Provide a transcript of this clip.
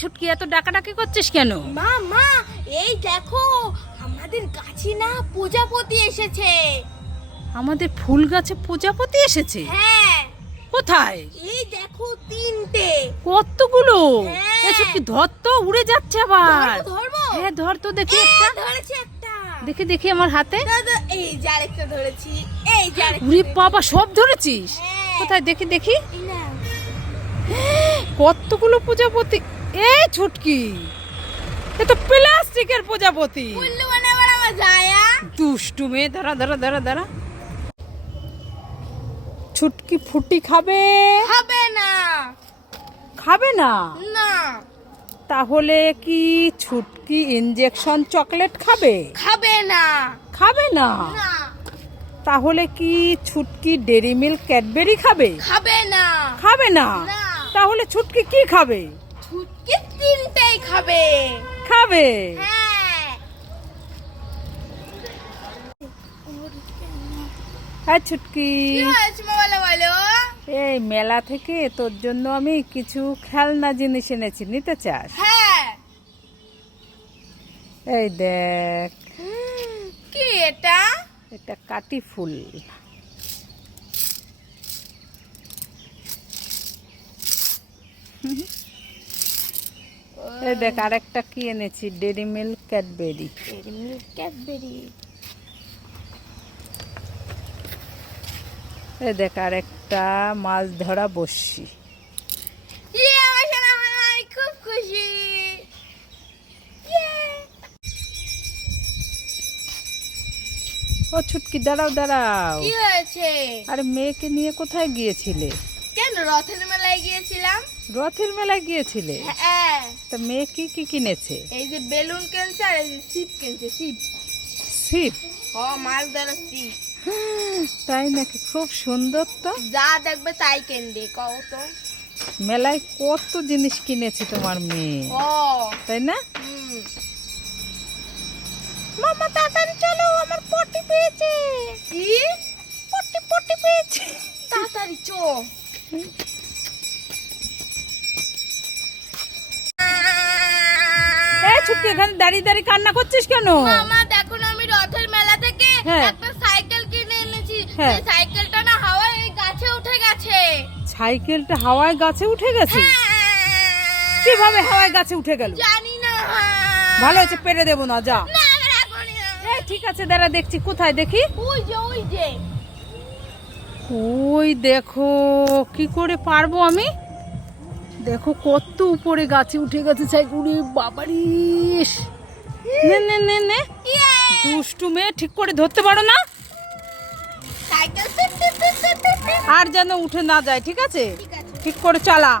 ছুটকি এত ডাকাডাকি করছিস কেন? মা মা এই দেখো আমাদের গাছে না প্রজাপতি এসেছে। আমাদের ফুল গাছে প্রজাপতি এসেছে? হ্যাঁ কোথায়? এই দেখো তিনটে। কতগুলো? হ্যাঁ। এই ছুটকি ধর তো, উড়ে যাচ্ছে আবার। ধরবো? হ্যাঁ ধর তো দেখি একটা। ধরেছি একটা। দেখি দেখি আমার হাতে। দাদা এই যে আরেকটা ধরেছি। এই যে আরেকটা উরে ধরেছি। বাবা, সব ধরেছিস? হ্যাঁ। কোথায় দেখি দেখি। এই না। কতগুলো প্রজাপতি! এই ছুটকি, এ তো প্লাস্টিকের প্রজাপতি। উল্লু বানাবার আমার জায়া। দুষ্টু মেয়ে, দাঁড়া দাঁড়া দাঁড়া দাঁড়া। ছুটকি ফুটি খাবে? হবে না। খাবে না? না তাহলে কি ছুটকি ইনজেকশন চকলেট খাবে? খাবে না। খাবে না? না তাহলে কি ছুটকি ডেরি মিল্ক ক্যাডবেরি খাবে? খাবে না। খাবে না? না। তাহলে ছুটকি কি খাবে? ছুটকি তিনটেই খাবে। খাবে। হ্যাঁ হ্যাঁ ছুটকি, কি হয়েছে মা বলো বলো। এই মেলা থেকে তোর জন্য আমি কিছু খেলনা জিনিস এনেছি, নিতে চাস? হ্যাঁ এই দেখ, কি এটা? এটা কাটি ফুল। এই দেখ আরেকটা কি এনেছি, ডেরি মিল্ক ক্যাডবেরি। ক্যাডবেরি। এই দেখ আরেকটা মাছ ধরা বড়শি। ইয়ে আমার সোনা মা, আমি খুব খুশি। ইয়ে। ও ছুটকি, দাঁড়াও দাঁড়াও। কি হয়েছে? আরে মেয়েকে নিয়ে কোথায় গিয়েছিলে? কেন রথের মেলায় গিয়েছিলাম। রথের মেলায় গিয়েছিলে? হ্যাঁ তা মেয়ে কি কি কিনেছে? এই যে বেলুন কিনছে আর এই যে ছিপ কিনছে। ছিপ ছিপ? ও মাছ ধরার ছিপ। তাই নাকি? খুব সুন্দর তো। যা দেখবে তাই কিনবে কও তো। মেলায় কত জিনিস কিনেছে তোমার মেয়ে, ও তাই না? হুম। মামা তাড়াতাড়ি চলো, আমার পটি পেয়েছে। কি? পটি পেয়েছে। তাড়াতাড়ি চো। এই ছুটকি, এখানে দাঁড়িয়ে দাঁড়িয়ে কান্না করছিস কেন? মামা দেখো না আমি রথের মেলা থেকে হ্যাঁ। একটা সাইকেল কিনে এনেছি। হ্যাঁ। এই সাইকেলটা না হাওয়ায় এই গাছে উঠে গেছে। সাইকেলটা হাওয়ায় গাছে উঠে গেছে? হ্যাঁ। কিভাবে হাওয়ায় গাছে উঠে গেল? জানি না। ভালো হয়েছে, পেরে দেবো না, যা। না আমার এখনই না। এই ঠিক আছে, দাঁড়া দেখছি, কোথায় দেখি। ওই যে ওই যে। ওই দেখো, কি করে পারবো আমি? দেখো কত উপরে গাছে উঠে গেছে সাইকেল। বাবারি, নে নে নে নে। ইয়ে। দুষ্টু মেয়ে, ঠিক করে ধরতে পারো না? সাইকেল টিপ টিপ টিপ টিপ টিপ টিপ। আর যেন উঠে না যায়, ঠিক আছে? ঠিক আছে। ঠিক করে চালা।